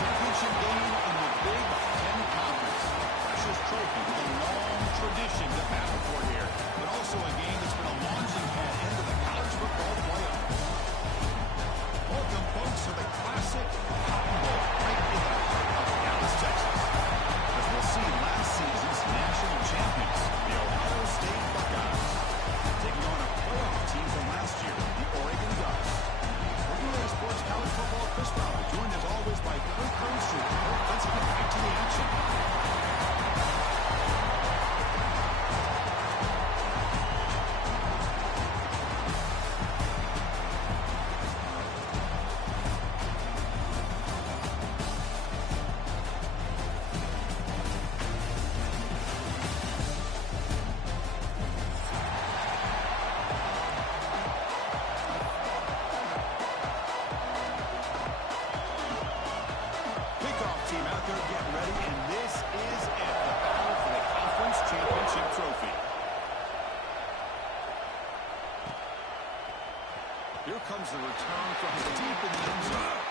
championship game in the Big Ten Conference. Precious trophy with a long tradition to battle for here, but also a game that's been a launching pad into the college football playoffs. Welcome, folks, to the classic Cotton Bowl right in the heart of Dallas, Texas. As we'll see last season's national champions, the Ohio State Buckeyes, taking on a playoff team from last year, the Oregon Ducks. We're doing Sports College Football Chris Fowler, joined as always by Kirk Herbstreit. Let's get back to the action. Team out there getting ready, and this is it, the battle for the conference championship trophy. Here comes the return from deep in the end zone.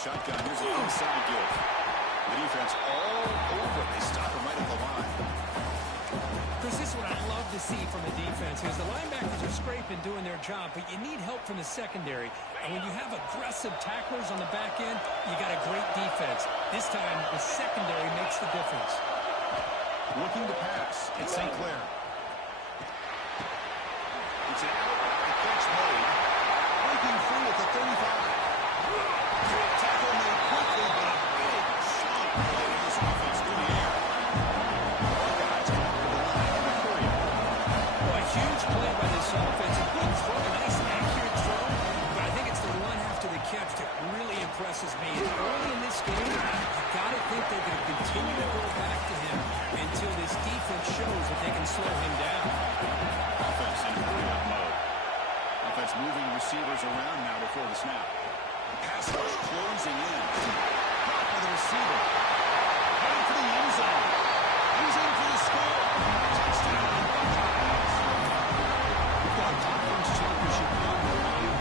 Shotgun, here's an inside give. The defense all over. They stop him right at the line. Chris, this is what I love to see from a defense. Because the linebackers are scraping, doing their job, but you need help from the secondary. And when you have aggressive tacklers on the back end, you got a great defense. This time, the secondary makes the difference. Looking to pass. It's St. Clair. It's an out. The catch made. Breaking free at the 35. Tackle made quickly, but a big shot play to this offense through the air. Buckeyes come to the line in the period. Well, a huge play by this offense. A good throw, a nice accurate throw, but I think it's the run after the catch that really impresses me. And early in this game, you got to think they're going to continue to go back to him until this defense shows that they can slow him down. Offense in hurry-up mode. Offense moving receivers around now before the snap. Pass rush closing in. Caught by the receiver. Heading for the end zone. He's in for the score. Touchdown, Buckeyes. We've got a conference championship on the line here.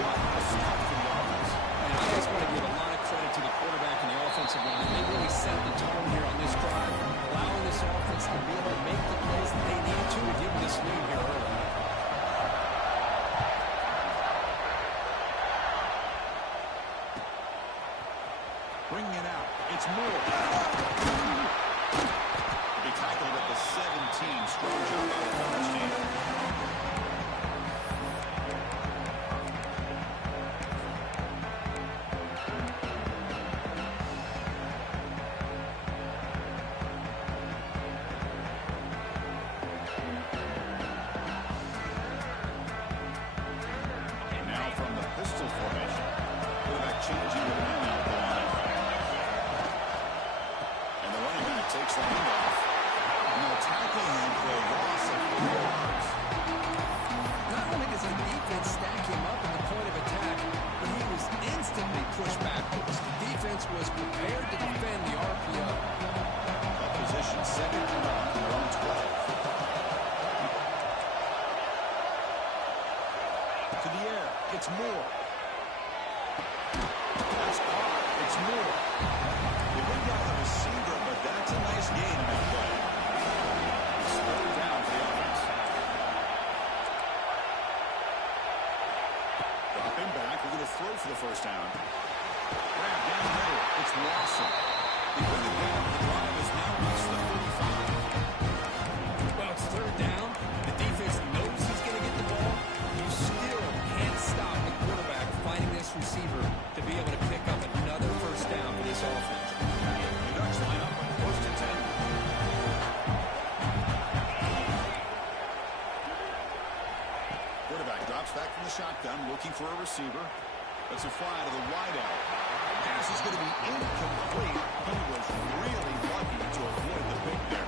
What a start for the offense. And I just want to give a lot of credit to the quarterback and the offensive line. They really set the tone here on this drive, allowing this offense to be able to make the plays that they needed to give this lead here early. Bringing it out. It's Moore. Be tackled at the 17. Strong job by the coverage team. And now from the pistol formation. Quarterback changing the line out the line. And the running back takes the handoff. And they'll tackle him for a loss of 4 yards. Not only does the defense stack him up at the point of attack, but he was instantly pushed backwards. The defense was prepared to defend the RPO. That position second and on their own 12. To the air. It's Moore. That's caught. It's Moore. They bring down the receiver, but that's a nice gain in that play. Slowed down for the offense. Dropping back. We're going to throw for the first down. Grab down the middle. It's Lawson. They bring it down. The drive has now reached the 35. Well, it's third down. The defense knows he's going to get the ball. You still can't stop the quarterback finding this receiver to be able to pick up another first down for this offense. The Ducks line up on 1st and 10. Quarterback drops back from the shotgun, looking for a receiver. That's a fly to the wideout. Pass is going to be incomplete. He was really lucky to avoid the pick there.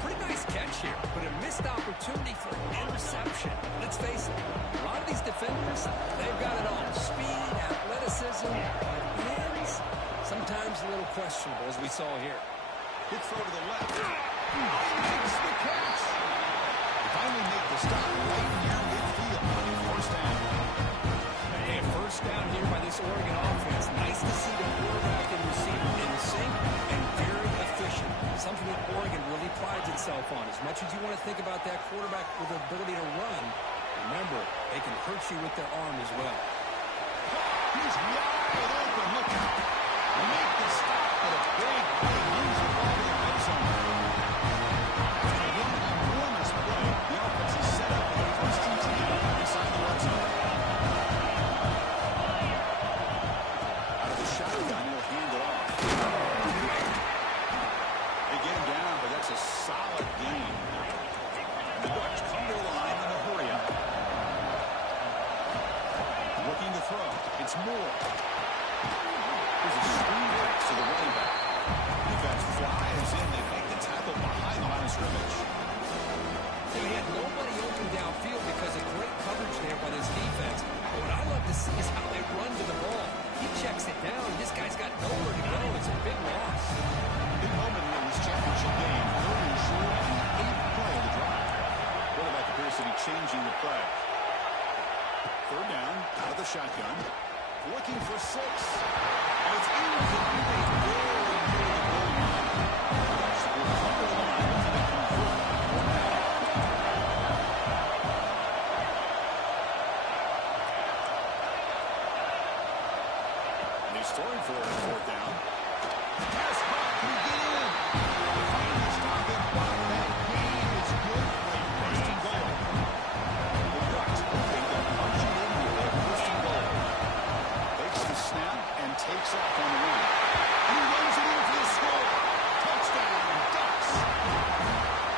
Pretty nice catch catch here, but a missed opportunity for interception. Let's face it, a lot of these defenders, they've got it all. Speed, athleticism, hands, sometimes a little questionable, as we saw here. Good throw to the left. He makes the catch. They finally make the stop right near midfield on first down. And first down here by this Oregon offense. Nice to see the quarterback and receiver in sync and very efficient. Something that Oregon really prides itself on. As much as you want to think about that quarterback with the ability to run, remember, they can hurt you with their arm as well. He's wide open. Look out. Make the stop, but a big play. Moves the ball to the red zone. After one enormous play, the offense is set up with a first and 10 inside the red zone. Out of the shotgun, he'll hand it off. They get him down, but that's a solid gain. The Bucs come to the line in a hurry up. Looking to throw. It's Moore. There's a screen pass to the running back. Defense flies in. They make the tackle behind the line of scrimmage. He had nobody open downfield because of great coverage there by this defense. But what I love to see is how they run to the ball. He checks it down. This guy's got nowhere to go. It's a big loss. Big moment here in this championship game. Third and short on the 8th play of the drive. Quarterback appears to be changing the play. Third down, out of the shotgun. Looking for 6. And it's incomplete. Really near the goal line. Bucs will come to the line until they convert on 4th down. And he's throwing for it on 4th down. Pass back to begin. Finally stop him, but that gain is good for a first and goal. The Bucs hoping to punch it in with their first and goal. Takes the snap and takes off on the run. And he runs it in for the score. Touchdown, Ducks.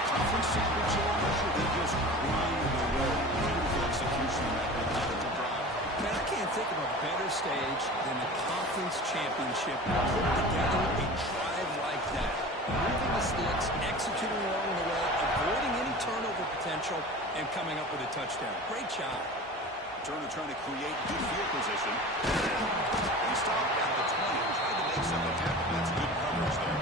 Conference championship pressure, they just grind away. Beautiful execution on that defensive drive. Man, I can't think of a better stage than the conference championship. Put together a drive like that. Moving the sticks, executing along the way, avoiding any turnover potential, and coming up with a touchdown. Great job. Turner trying to create good field position. He stopped at the 20. Tried to make something happen. That's good coverage there.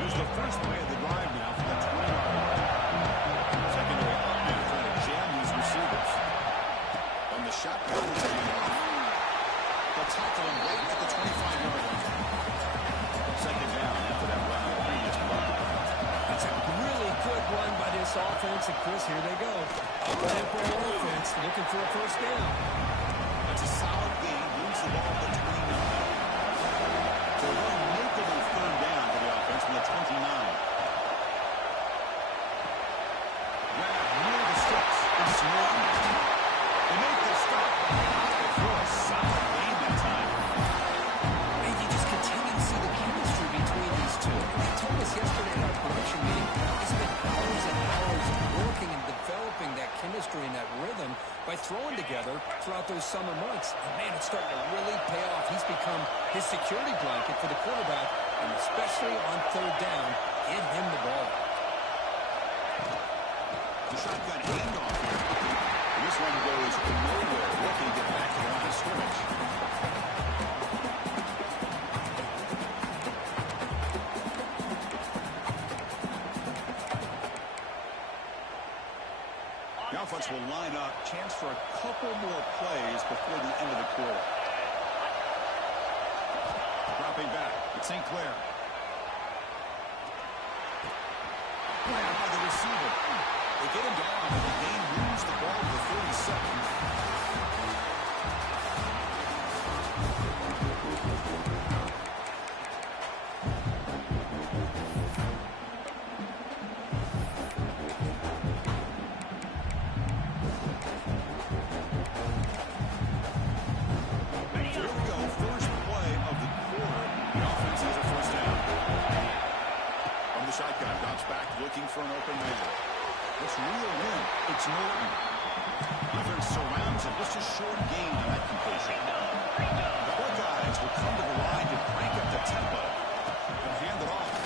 Here's the first play of the drive now from the 20-yard line. Secondary up now trying to jam these receivers. On the shotgun, he's handing off. They'll tackle him right at the 25-yard line. Second down after that run on the previous play. That's a really good run by this offense. And Chris, here they go. Up-tempo offense looking for a first down. That's a solid game. Moves the ball to the 29. So a very makeable third down for the offense from the 29. Grab near the sticks. It's Norton. They make the stop. They throw a solid game that time. And you just continue to see the chemistry between these two. They told us yesterday in our production meeting, they spent hours and hours working and developing that chemistry and that rhythm by throwing together throughout those summer months. And man, it's starting to really pay off. He's become his security blanket for the quarterback, and especially on third down, get him the ball. The shotgun handoff here. And this one goes nowhere. Looking to get back to the line of scrimmage. The offense will line up. Chance for a couple more plays before the end of the quarter. Dropping back. It's St. Clair. Grabbed by the receiver. They get him down, but the game moves the ball to the 32nd. So here we go. First play of the quarter. The offense has a first down. From the shotgun, drops back, looking for an open man. Let's reel in. It's Norton. Defense surrounds him. Just a short gain on that completion. The Buckeyes will come to the line to crank up the tempo and hand it off.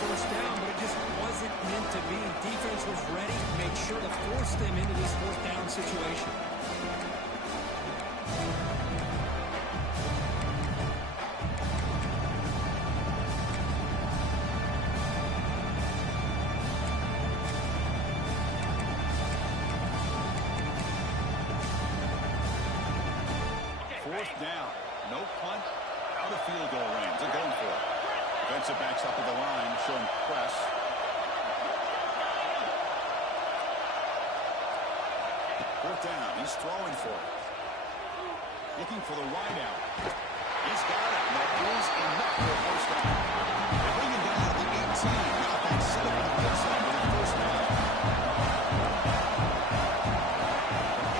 first down, but it just wasn't meant to be. Defense was ready, made sure to force them into this fourth down situation. Fourth down. No punt. Out of field goal range. They're going for it. Defensive backs up at the line, showing press. Fourth down. He's throwing for it. Looking for the wide out. He's got it. That is enough for a first down. They bring him down to the 18. Now they set up on the inside with a first down.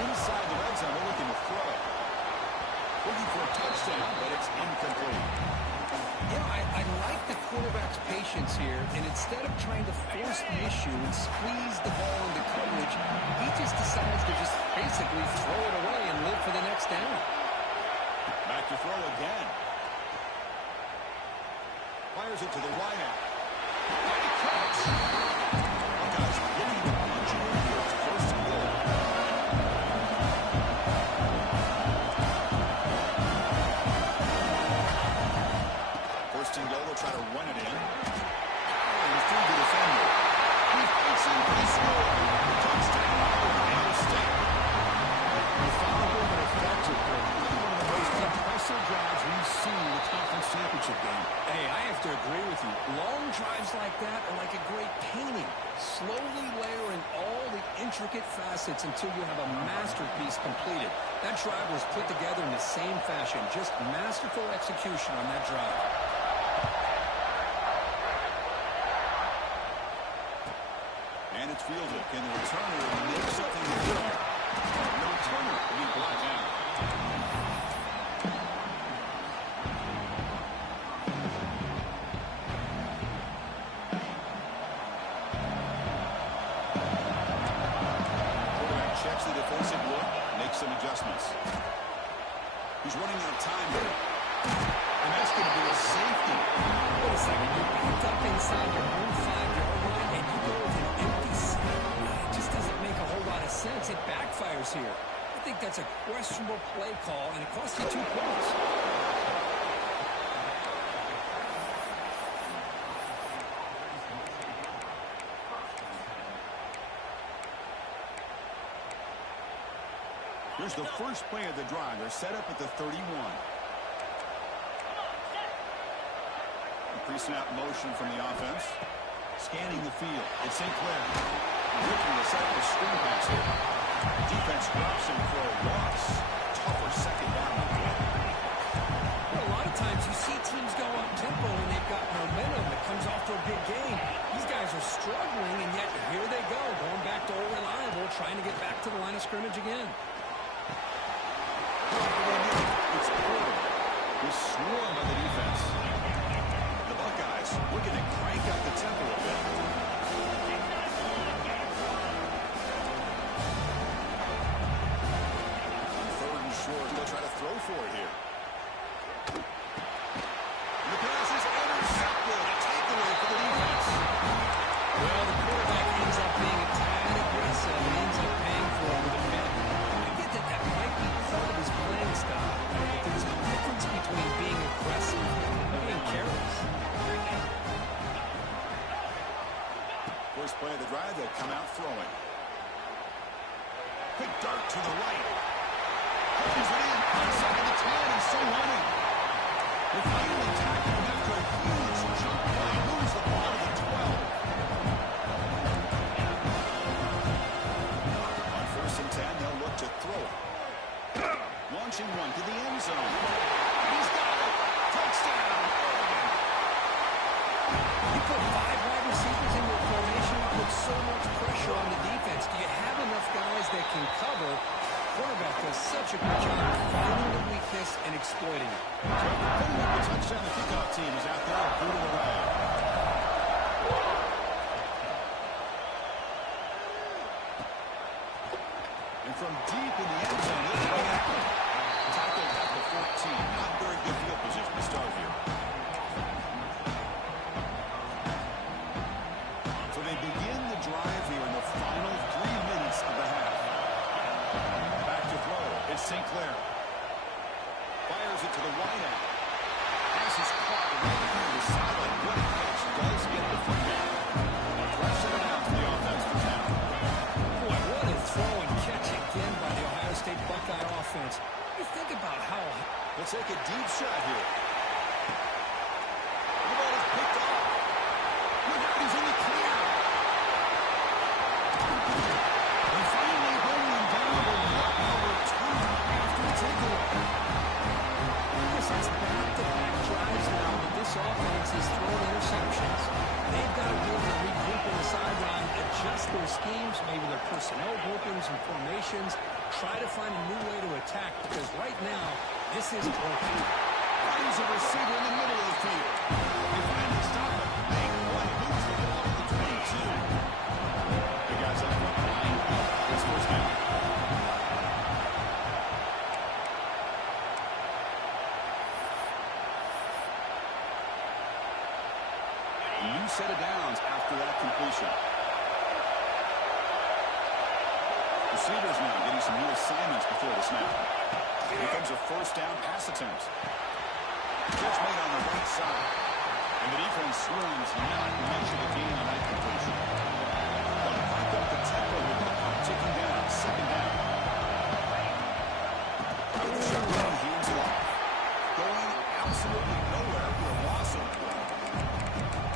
Inside the red zone, they're looking to throw it. Looking for a touchdown, but it's incomplete. You know, I like the quarterback's patience here, and instead of trying to force the issue and squeeze the ball into coverage, he just decides to just basically throw it away and live for the next down. Back to throw again. Fires it to the wide out. Great catch. Guys, getting the punch in here. It's first and goal. First and goal, they'll try to run it in. And through the defender. He fights in for the score. Touchdown. Ohio State. Methodical but effective. One of the most impressive drives we've seen in the conference championship game. Hey, I have to agree with you. Long drives like that are like a great painting. Slowly layering all the intricate facets until you have a masterpiece completed. That drive was put together in the same fashion. Just masterful execution on that drive. And it's fielded. Can the returner make something of it? No returner will be brought down. Quarterback checks the defensive look, makes some adjustments. He's running out of time here. And that's going to be a safety. Wait a second. You're backed up inside your own 5-yard line, and you go with an empty snap. It just doesn't make a whole lot of sense. It backfires here. I think that's a questionable play call, and it costs you 2 points. Here's the first play of the drive. They're set up at the 31. Pre-snap motion from the offense. Scanning the field. It's St. Clair. Looking to set up a screen pass here. Defense drops him for a loss. Tougher second down. Well, a lot of times you see teams go up-tempo when they've got momentum that comes off for a big game. These guys are struggling, and yet here they go, going back to old reliable, trying to get back to the line of scrimmage again. It's Porter. He's swarmed by the defense. The Buckeyes looking to crank up the tempo a bit. Third and short. They'll try to throw for it here. The pass is intercepted. A takeaway for the defense. Well, the quarterback ends up being a tad aggressive and ends up paying for it with a pick. I get that that might be part of his playing style, but there's a difference between being aggressive and being careless. First play of the drive, they'll come out throwing. Quick dart to the right. Punches it in. Inside of the 10 and so running. They finally tackle him after a huge jump play. Moves the ball to the 12. On first and 10, they'll look to throw it. Launching one to the end zone. He's got it. Touchdown, Oregon. You put 5 wide receivers into a formation, put so much pressure on the defense. Do you have enough guys that can cover? Quarterback does such a good job finding the weakness and exploiting it. Putting up the touchdown, the kickoff team is out there booting away. And from deep in the end zone, they'll bring it out. Tackled at the 14. Not very good field position to start here. St. Clair fires it to the wide out. Pass is caught right through the sideline. What a catch. Does get the foot down. Rush it down to the offense. Boy, what a throw and catch again by the Ohio State Buckeye offense. You think about how... We'll take a deep shot here. The ball is picked off. Look out, he's in the clear. And finally bringing him down, but what a return after the takeaway. This is back-to-back drives now that this offense is throwing interceptions. They've got to be able to regroup on the sideline, adjust their schemes, maybe their personnel groupings and formations, try to find a new way to attack, because right now, this isn't working. Finds a receiver in the middle of the field. They finally stop him. Big play. Moves the ball to the 22. The guys up front line up. It's first down. New set of downs after that completion. Receivers now getting some new assignments before the snap. Here comes a first down pass attempt. Catch made on the right side. And the defense swarms not much of a gain on that completion. They'll crank up the tempo with the clock ticking down. Second down. Out of the shotgun, hands it off. Going absolutely nowhere for a loss of play.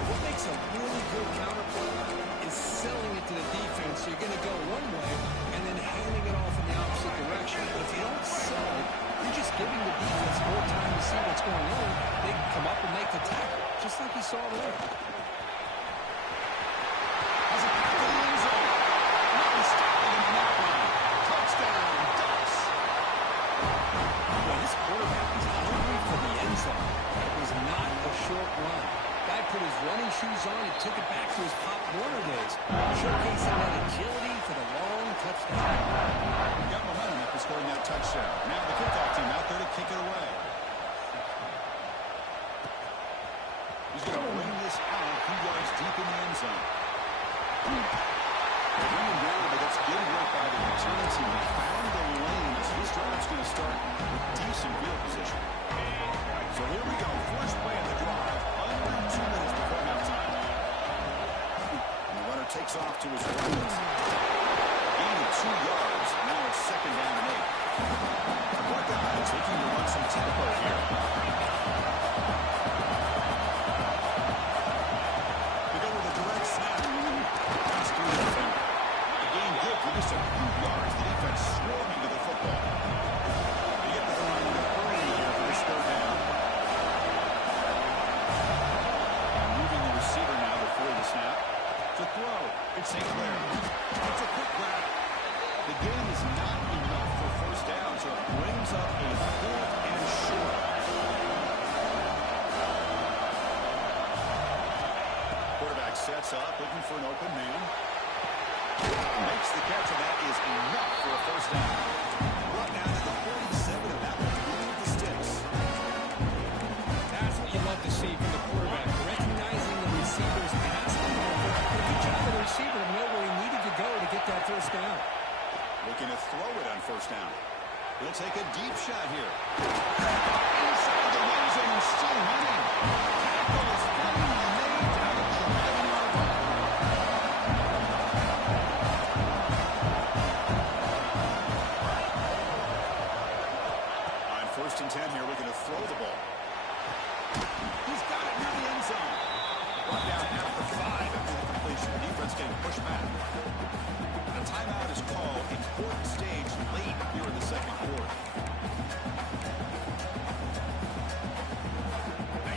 What makes a really good counterplay is selling it to the defense. So you're going to go one way and then handing it off in the opposite direction. But if you don't sell it, you're just giving the defense more time to see what's going on. They can come up and make the tackle, just like you saw there. Has a pass to the end zone. Nothing stopping him on that one. Touchdown, Ducks. Boy, this quarterback is hungry for the end zone. It was not a short run. Guy put his running shoes on and took it back to his Pop Warner days, showcasing that agility for the long touchdown. Got momentum after scoring that touchdown. Now the kickoff team out there to kick it away. He's going to bring this out a few yards deep in the end zone. Bring him down, but that's good work by the return team. They found the lane, so this drive's going to start with decent field position. So here we go. First play of the drive. Under 2 minutes before halftime. And the runner takes off to his right. Gain of 2 yards. Now it's second down and 8. Buckeyes looking to run some tempo here. They go with a direct snap. Pass through the defender. The gain good for just a few yards. The defense swarming to the football. They get the line early here for this third down. Moving the receiver now before the snap. To throw. It's St. Clair. It's a quick grab. The gain is not enough for first down, so it brings up a 4th and short. Quarterback sets up, looking for an open man. Makes the catch, and that is enough for a first down. Brought down at the 47, and that one's moving with the sticks. That's what you love to see from the quarterback, recognizing the receiver's pass. Good job of the receiver to know where he needed to go to get that first down. Looking to throw it on first down. He'll take a deep shot here. Inside the end zone and still running. Tackle is finally made down at the 11-yard line. On first and 10 here, looking to throw the ball. He's got it near the end zone. Brought down at the 5 after the completion. Defense getting pushed back. A timeout is called. Important stage late here in the second quarter.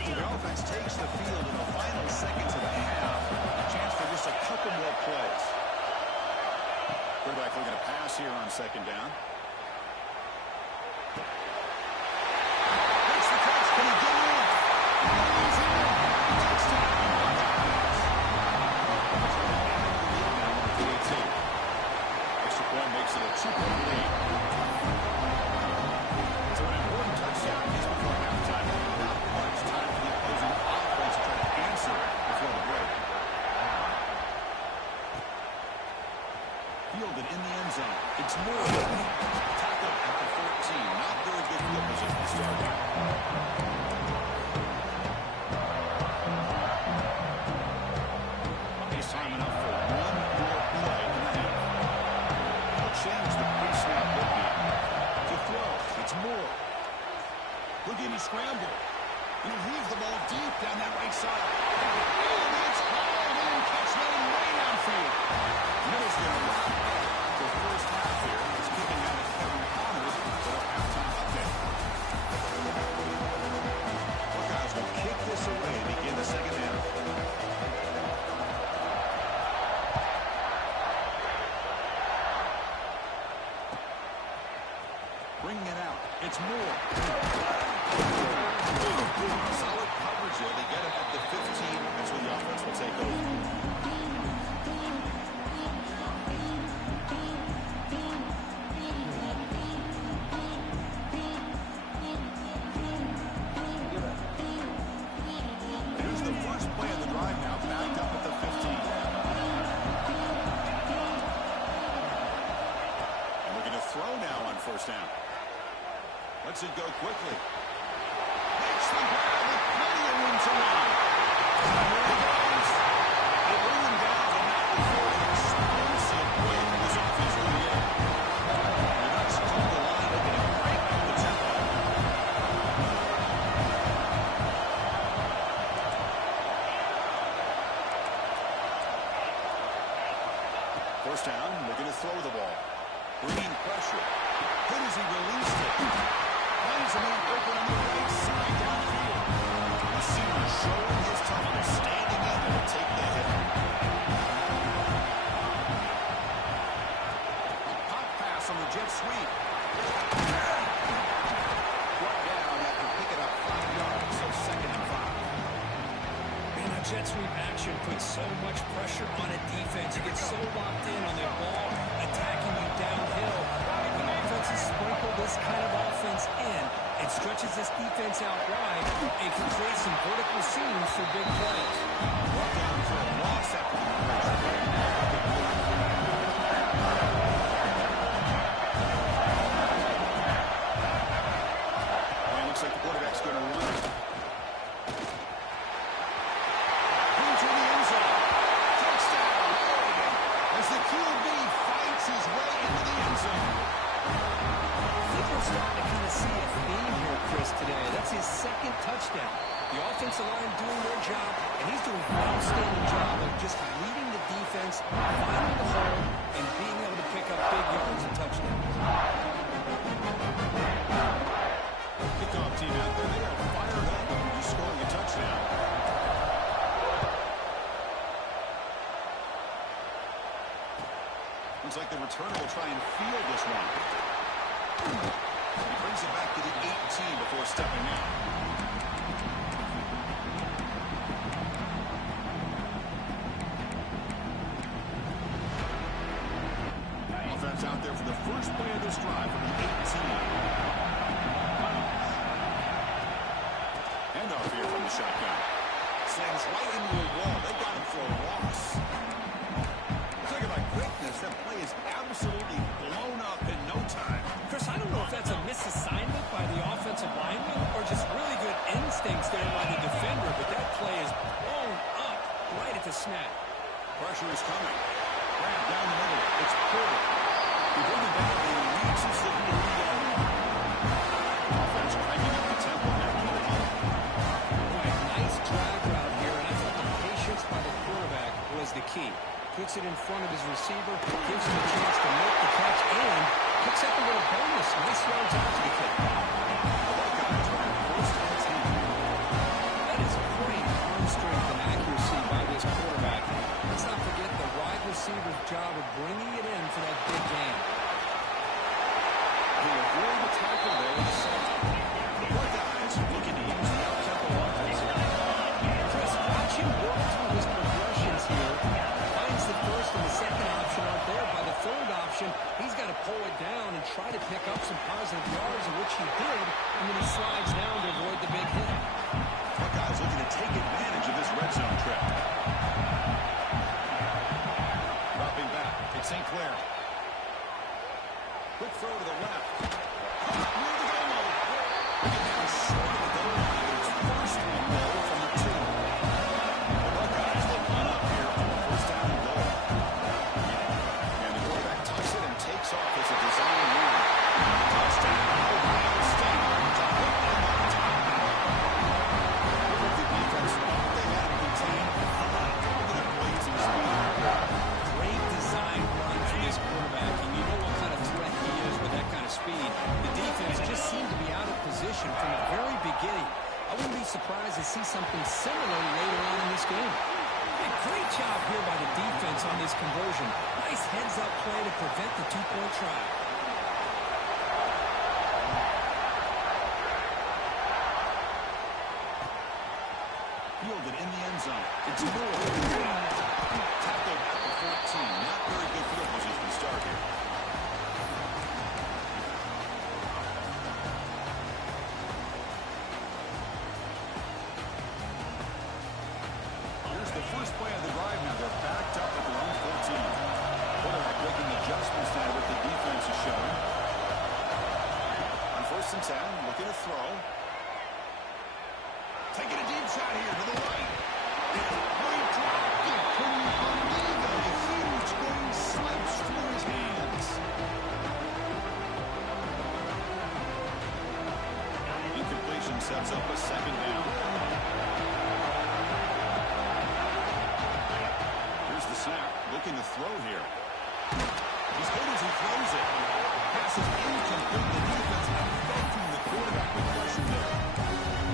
So the offense takes the field in the final seconds of the half. A chance for just a couple more plays. Quarterback looking to pass here on second down. Makes the catch. Can he get in? He's in. Touchdown. Extra point makes it a 2-point lead. Looking to scramble. He'll leave the ball deep down that right side. And it's hauled in. Catch made way downfield. Miller's going to wrap the first half here. He's kicking out of Kevin Connors for a halftime update. Buckeyes will kick this away to begin the second half. Bringing it out. It's Moore. Solid coverage there. They get him at the 15. That's when the offense will take over. Here's the first play of the drive now, backed up at the 15. And we're going to throw now on first down. Lets it go quickly. Makes the grab with plenty of room to run. And there he goes. They bring him down, but not before an explosive play from this offense to the end. The Ducks come to the line, looking to crank up the tempo. First down, they're going to throw the ball. Bringing pressure. Good as he released it. Finds a man open on the right side downfield. The receiver showing his toughness, standing in there to take the hit. Pop pass on the jet sweep. Brought down after picking up 5 yards, so 2nd and 5. Man, that jet sweep action puts so much pressure on a defense. You get so locked in on their ball, attacking you downhill. If an offense is sprinkled this kind of offense in, it stretches this defense out wide. It can create some vertical seams for big plays. Brought down for a loss at the and looks like the quarterback's going to run it. Into the end zone. Touchdown, Oregon, as the QB fights his way into the end zone. I think we're starting to kind of see a theme here, Chris, today. That's his 2nd touchdown. The offensive line doing their job, and he's doing an outstanding job of just leading the defense, finding the hole, and being able to pick up big yards and touchdowns. Kickoff team out there, they are fired up after scoring a touchdown. Looks like the returner will try and field this one. He brings it back to the 18 before stepping out. Offense out there for the first play of this drive from the 18. Handoff here from the shotgun. Slams right into the wall. They got him for a loss. Talk about quickness. That play is absolutely blown up in no time. Chris, I don't know if that's a misassignment by the offensive lineman or just really good instincts there by the defender, but that play is blown up right at the snap. Pressure is coming. Grab down the middle. It's Porter. We bring him down and he reaches the lead. Offense cranking up the tempo there. Nice drag route here, and I thought the patience by the quarterback was the key. Puts it in front of his receiver, gives him a chance to make the catch, and picks up a little bonus. Nice yards after the kick. That is great arm strength and accuracy by this quarterback. Let's not forget the wide receiver's job of bringing it in for that big game. They avoid the tackle there in the second. The Buckeyes looking to use the up-tempo offense here. Chris, watch him work through his progressions here. Finds the first and the second option aren't there. By the third option, he's got to pull it down and try to pick up some positive defense just seemed to be out of position from the very beginning. I wouldn't be surprised to see something similar later on in this game. A great job here by the defense on this conversion. Nice heads-up play to prevent the two-point try. Fielded in the end zone. It's Moore. Tackled at the 14. Not very good field position to start here. Here's the first play of the drive now. They're backed up at their own 14. Quarterback making adjustments now with the defense is showing. On 1st and 10, looking to throw. Taking a deep shot here to the right. Great drop. A huge game slips through his hands. Incompletion sets up a 2nd down. Here's the snap. Looking to throw here. He's good as he throws it. Pass is incomplete. The defense affecting the quarterback with pressure there.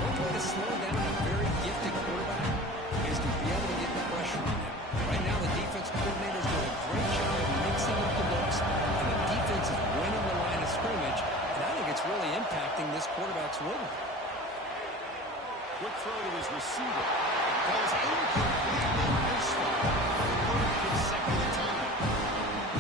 One way to slow down a very gifted quarterback is to be able to get the pressure on him. Right now, the defense coordinator is doing a great job of mixing up the looks, and the defense is winning the line of scrimmage, and I think it's really impacting this quarterback's rhythm. Quick throw to his receiver. Falls incomplete and misfire. Third consecutive time.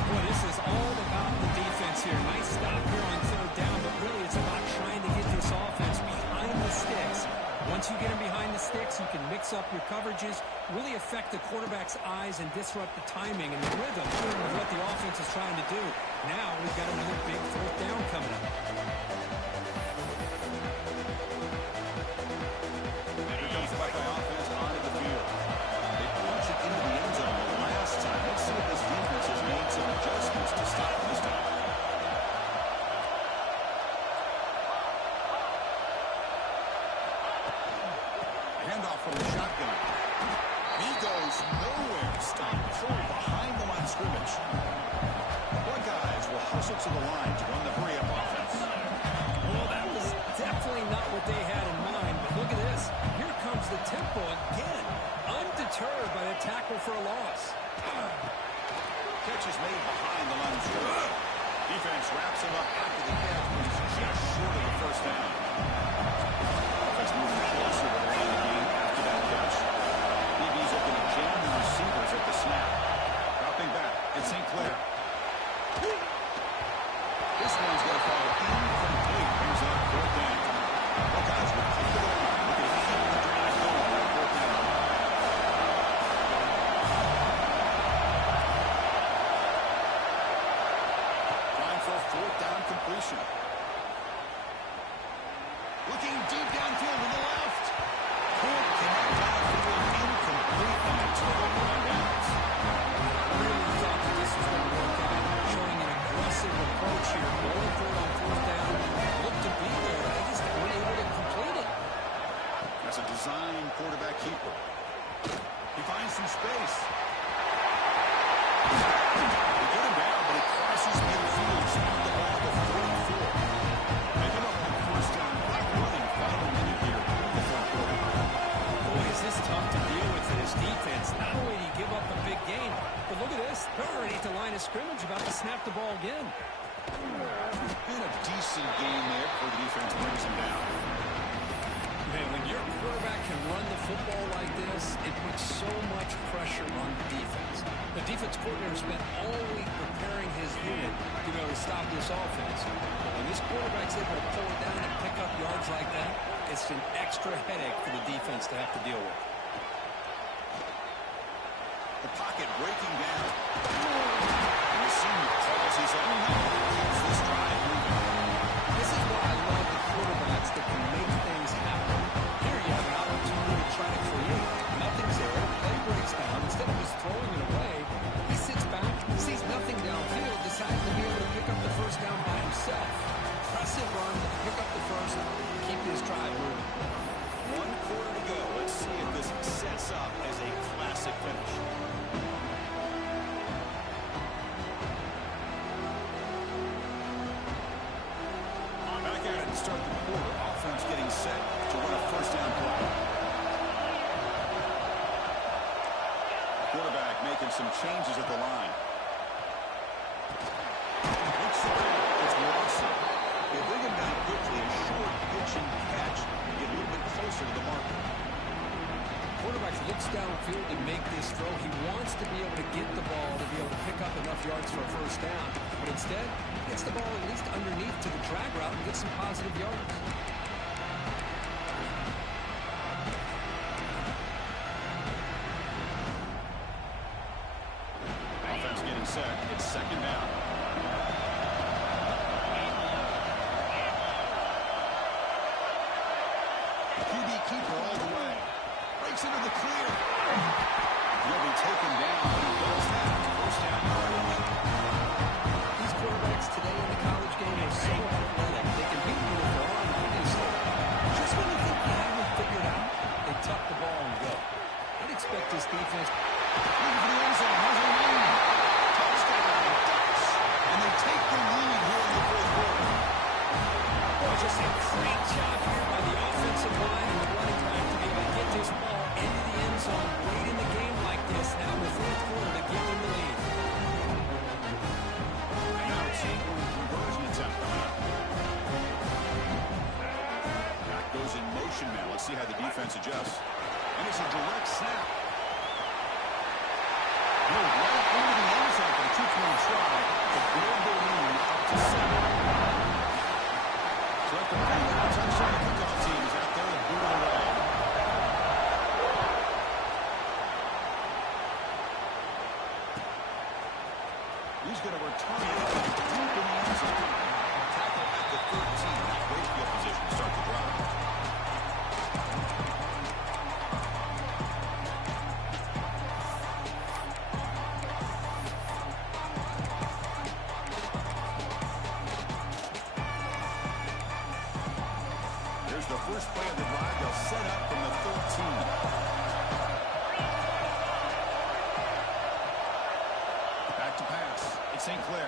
Boy, this is all about the defense here. Nice stop here on 3rd down, but really it's about trying to get this offense behind the sticks. Once you get them behind the sticks, you can mix up your coverages, really affect the quarterback's eyes and disrupt the timing and the rhythm of what the offense is trying to do. Now we've got another big 4th down coming up. Here comes the Buckeye offense onto the field. They punch it into the end zone the last time. Let's see if this defense has made some adjustments to stop this time. Handoff from the shotgun. He goes nowhere. Stop throw behind the line of scrimmage. Buckeyes will hustle to the line to run the hurry-up offense. Well, that was definitely not what they had in mind, but look at this. Here comes the tempo again. Undeterred by the tackle for a loss. Catch is made behind the line of scrimmage. Defense wraps him up after the catch, but he's just short of the 1st down. Offense moving closer to the line of the game after that catch. DB's looking to jam the receivers at the snap. Dropping back, it's St. Clair. This one's going to fall incomplete. Brings up 4th down. Buckeyes will take the line. Looking to keep the drive going on 4th down. Trying for a 4th down completion. Looking deep downfield to the left. Can't connect downfield. Incomplete. And a total on downs. Really thought that this was going to work out. Showing an aggressive approach here. Going for it on 4th down. Looked to be there. They just weren't able to complete it. That's a design quarterback keeper. He finds some space. They get him down, but he crosses midfield. Stop the ball to 44. They come up on 1st down. Clock running. Final minute here in the 3rd quarter. Boy, is this tough to deal with for this defense. Not only do you give up a big gain, but look at this. They're already at the line of scrimmage, about to snap the ball again. Been a decent game there before the defense brings him down. Man, when your quarterback can run the football like this, it puts so much pressure on the defense. The defense coordinator spent all week preparing his unit to be able to stop this offense. But when this quarterback's able to pull it down and pick up yards like that, it's an extra headache for the defense to have to deal with. The pocket breaking down. And the senior calls his own number. Keeps this drive moving. This is why I love the quarterbacks that can make things happen. Here you have an opportunity to try to create. Nothing's there. Play breaks down. Instead of just throwing it away, he sits back, sees nothing downfield, decides to be able to pick up the 1st down by himself. Impressive run, pick up the 1st, keep this drive moving. 1 quarter to go. Let's see if this sets up as a classic finish. Back quarterback making some changes at the line. Looks around. It's Watson. They bring him down quickly. A short pitch and catch to get a little bit closer to the marker. Quarterback looks downfield to make this throw. He wants to be able to get the ball to be able to pick up enough yards for a first down. But instead, gets the ball at least underneath to the drag route and gets some positive yards. Offense getting set. It's second down. QB keeper all the way. Breaks into the clear. He'll be taken down. He does that. First down yardage. These quarterbacks today in the college game are so athletic. They can beat you with their arm obviously. Just when you think you have it figured out, they tuck the ball and go. I'd expect this defense. Looking for the end zone. Has a lead. Touchdown. Ducks. And they take the lead here in the fourth quarter. Well, just a great job here by the offensive line and the running back to be able to get this ball into the end zone late in the game like this. Now in the fourth quarter to give them the lead. Now it's a conversion attempt coming up. Back goes in motion now. Let's see how the defense adjusts. And it's a direct snap. Right into the end zone for the two-point try to build the lead up to 7. So at the final touchdown, the kickoff team is out there to boot it away. He's going to return it deep in the end zone. Tackle at the 13. Not great field position to start the drive. Here's the first play of the drive. They'll set up from the 13. Back to pass. It's St. Clair.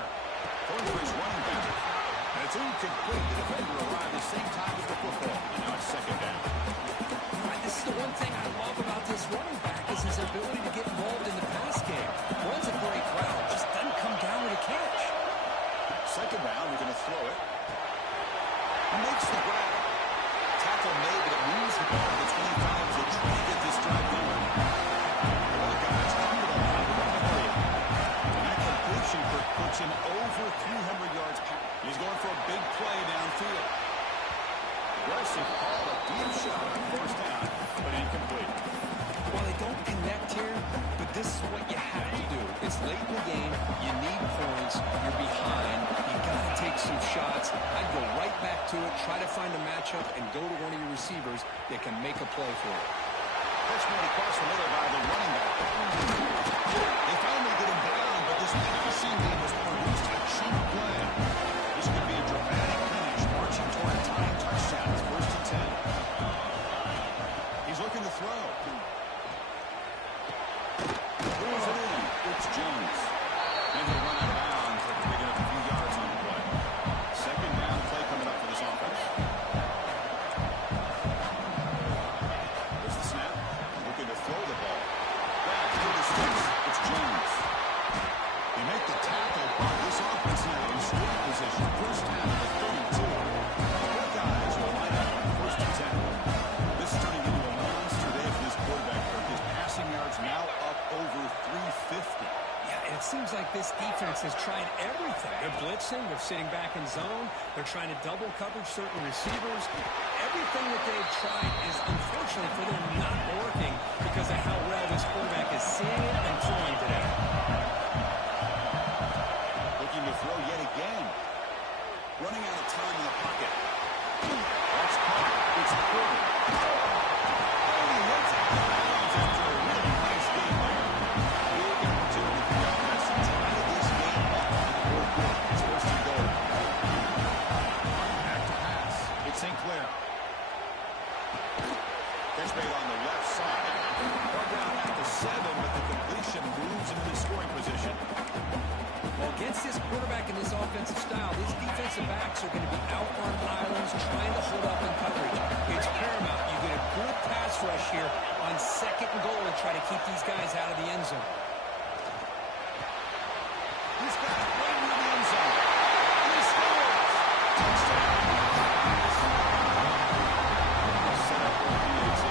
Going for his running back. And it's incomplete. The defender arrived at the same time as the football. And now it's second down. Right, this is the one thing I love about this running back is his ability to get involved in the pass game. Runs a great route, just doesn't come down with a catch. Second down, we're going to throw it. He makes the grab. Tackle made, but it moves the ball to the 25 as they try to get this drive going. The Buckeyes under the line, running area. And that completion puts him over 300 yards. He's going for a big play downfield. Aggressive call, a deep shot on first down, but incomplete. Well, they don't connect here, but this is what you have to do. It's late in the game. You need points. You're behind. You got to take some shots. I'd go right back to it, try to find a matchup, and go to one of your receivers that can make a play for it. That's when he crossed the middle by the running back. They finally get him down, but this passing game has produced a cheap play. This could be a dramatic finish, marching toward a tying touchdown. It's first and 10. He's looking to throw. Throws it in. It's Jones. And he'll run out of bounds after picking up a few yards on the play. Second down play coming up for this offense. There's the snap. Looking to throw the ball. Back to the sticks. It's Jones. They make the tackle, but this offense now in scoring position. First down at the 32. The Buckeyes will line up on first and 10. This is turning into a monster day for this quarterback. His passing yards now up over 350. Yeah, and it seems like this defense has tried everything. They're blitzing. They're sitting back in zone. They're trying to double coverage certain receivers. Everything that they've tried is, unfortunately for them, not working because of how well this quarterback is seeing it and throwing today. Looking to throw yet again. Running out of time in the pocket. That's caught. It's Porter. Oh, he hits it. After a really nice game there. Big opportunity for the offense to tie this game up in the fourth quarter. It's first and goal. Back to pass. It's St. Clair. Catch made on the left side. Brought down at the 7, but the completion moves into the scoring position. Well, against this quarterback and this offensive style, these defensive backs are going to be out on islands trying to hold up in coverage. It's paramount. You get a good pass rush here on second and goal and try to keep these guys out of the end zone. He's got it right near the end zone. And he scores. Touchdown. Set up for the PAT.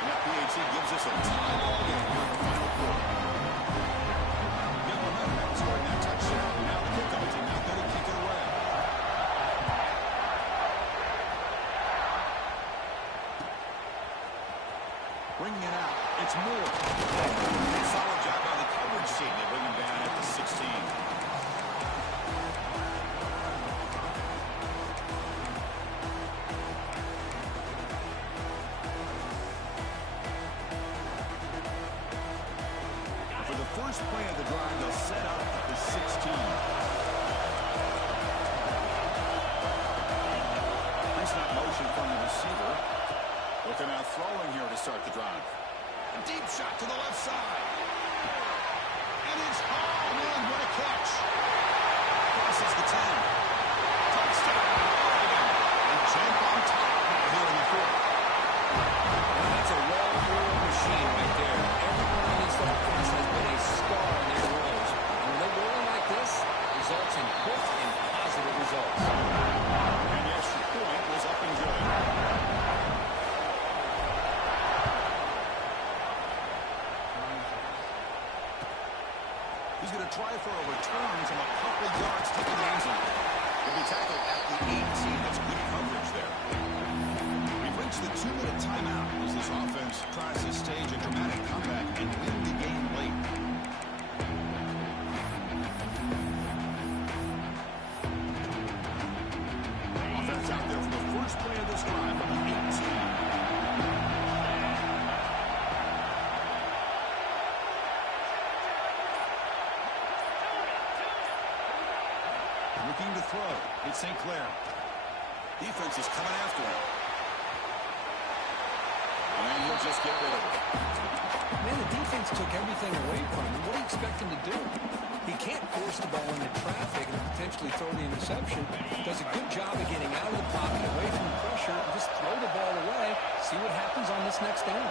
And that PAT gives us a tie ball game here in the final quarter. Get momentum after scoring that touchdown. Now the kickoff team out there to kick it away. Bringing it out. It's Moore. Solid job by the coverage team. They bring him down at the 16. For the first play of the drive, they'll set up at the 16. Recent motion from the receiver. Looking out throwing here to start the drive. A deep shot to the left side. And it's home run. What a catch. Crosses the 10. Touchdown. And jump on top here in the fourth. Well, that's a well-oiled machine right there. Everyone on this offense has been a star in their roles. And when they're rolling like this, results in quick and positive results. And the extra point was up and good. He's going to try for a return from a couple yards to the end zone. He'll be tackled at the 18. That's good coverage there. We've reached the 2-minute timeout as this offense tries to stage a dramatic comeback and win the game late. Offense out there for the first play of this drive on the 18. Looking to throw. It's St. Clair. Defense is coming after him. And he'll just get rid of it. Man, the defense took everything away from him. What do you expect him to do? He can't force the ball into traffic and potentially throw the interception. Does a good job of getting out of the pocket, away from the pressure, and just throw the ball away. See what happens on this next down.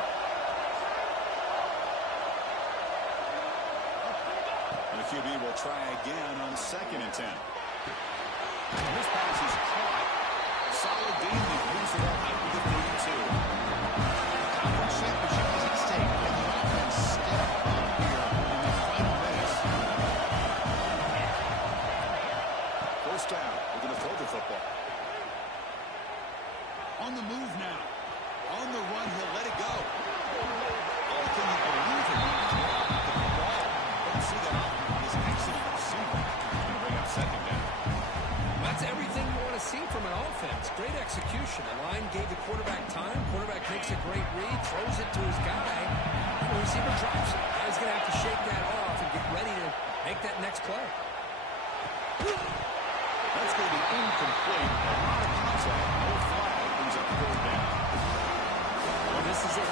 And the QB will try again on 2nd and 10. And this pass is caught. Solid game. They moves it up to the 32. Conference championship is at stake. And the offense step up here in the final minutes. First down. We're going to throw the football. On the move now. On the run, he'll let it go. Oh, can you believe it? The ball. Don't see that often. He's exiting the receiver. Going to bring up 2nd down. That's everything you want to see from an offense. Great execution. The line gave the quarterback time. Quarterback makes a great read, throws it to his guy. And the receiver drops it. Now he's going to have to shake that off and get ready to make that next play. That's going to be incomplete. A lot of contact. No flag. Brings up 3rd down. Well, this is it.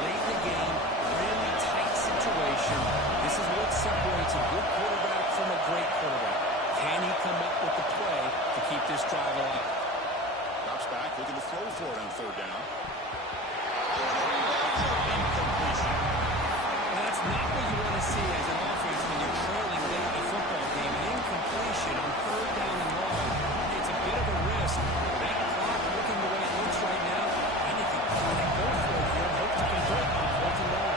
Late in the game, really tight situation. This is what separates a good quarterback from a great quarterback. Can he come up with the play to keep this drive alive? Drops back, looking to throw for it on 3rd down. Incompletion. Now, that's not what you want to see as an offense when you're trailing late in the football game. An incompletion on 3rd down and long. It's a bit of a risk. That clock looking the way it looks right now, and if you kind of go for it here, hope you can break on 4th and long.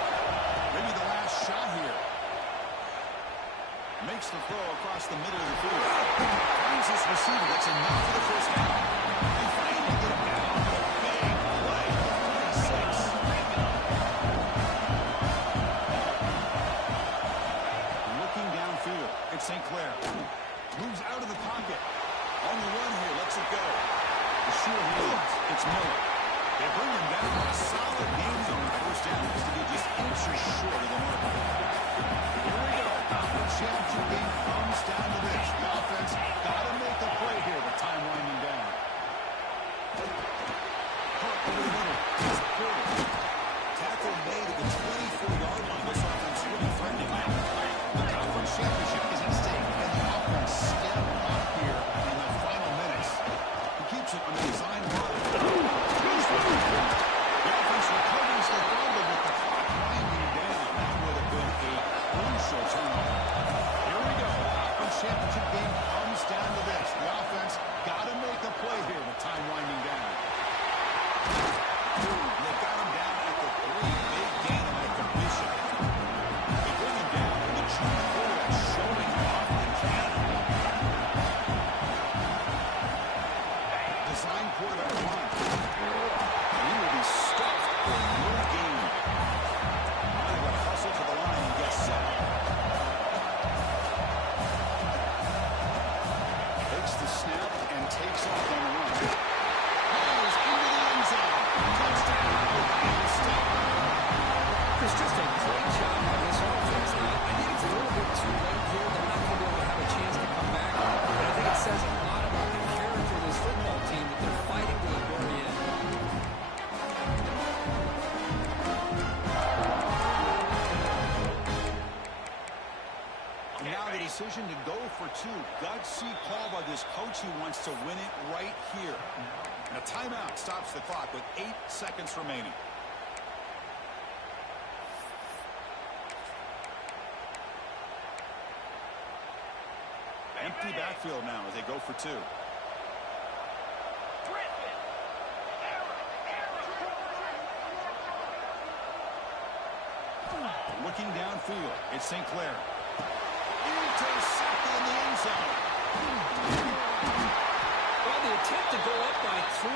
Maybe the last shot here. Makes the throw across the middle of the field. Finds his receiver. That's enough for the first down. And finally get down to a big play. 36. Looking downfield. It's St. Clair. Moves out of the pocket. On the run here. Lets it go. The short hands. It's Miller. They bring him down on a solid game zone first down. Just to be just inches short of the mark. Here we go. Conference championship game comes down to this. The offense got to make the play here with time winding down. Park over the middle. He's cleared. Tackle made at the 24-yard line. This offense really threatening now. The conference championship is at stake, and the offense step up here in the final minutes. He keeps it on the design run. championship game comes down to this. The offense got to make a play here with time winding down. They got him down at the 3. Big gain on that completion. They bring him down in the junior quarterback showing off in Canada. Design quarterback run. He will be stuffed for no gain. Now they're going to hustle to the line and get set. Takes the snap and takes off on the run. Goes into the end zone. Touchdown, Ohio State. It's just a great job by this offense. Now, I think it's a little bit too late here. They're not going to be able to have a chance to come back. But I think it says a lot about the character of this football team that they're fighting to the very end. Now the decision to go for 2. Gutsy call by this coach. He wants to win it right here. And a timeout stops the clock with 8 seconds remaining. Empty backfield now as they go for 2. Looking downfield, it's St. Clair. Intercepted in the end zone. Well, the attempt to go up by 3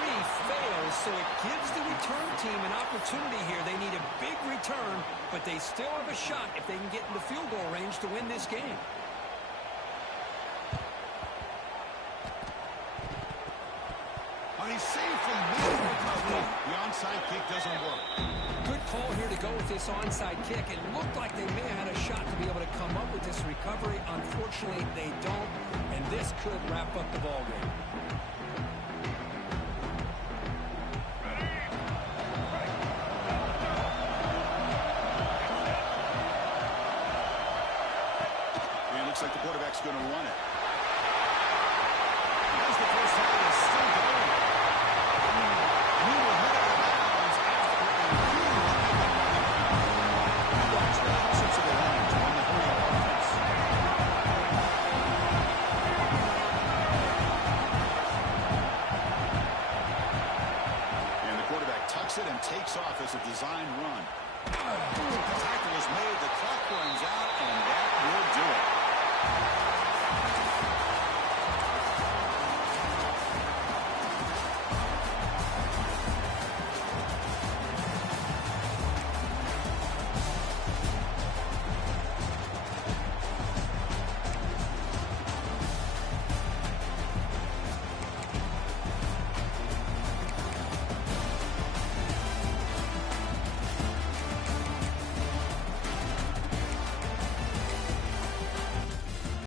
fails, so it gives the return team an opportunity here. They need a big return, but they still have a shot if they can get into field goal range to win this game. He's safely made the recovery. The onside kick doesn't work. Good call here to go with this onside kick. It looked like they may have had a shot to be able to come up with this recovery. Unfortunately, they don't, and this could wrap up the ballgame. And it looks like the quarterback's going to run it. As the first half is still going. He will hit out of bounds after a huge pickup. Watch the option to the line to run the 3-yard offense. And the quarterback tucks it and takes off as a design run. The tackle is made. The clock runs out, and that